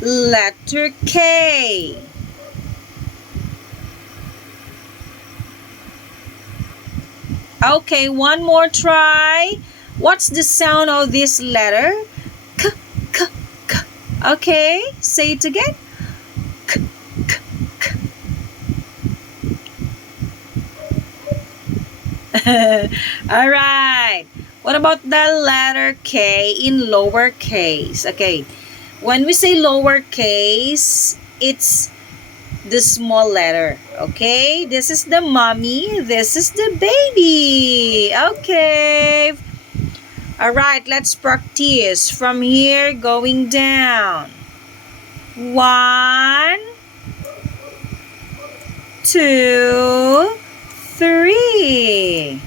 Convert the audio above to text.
Letter K. Okay, one more try. What's the sound of this letter? K, k, k. Okay, say it again. K, k, k. All right. What about the letter K in lowercase? Okay, when we say lowercase, it's the small letter. Okay, this is the mommy, this is the baby. Okay. All right, let's practice from here going down. 1, 2, 3.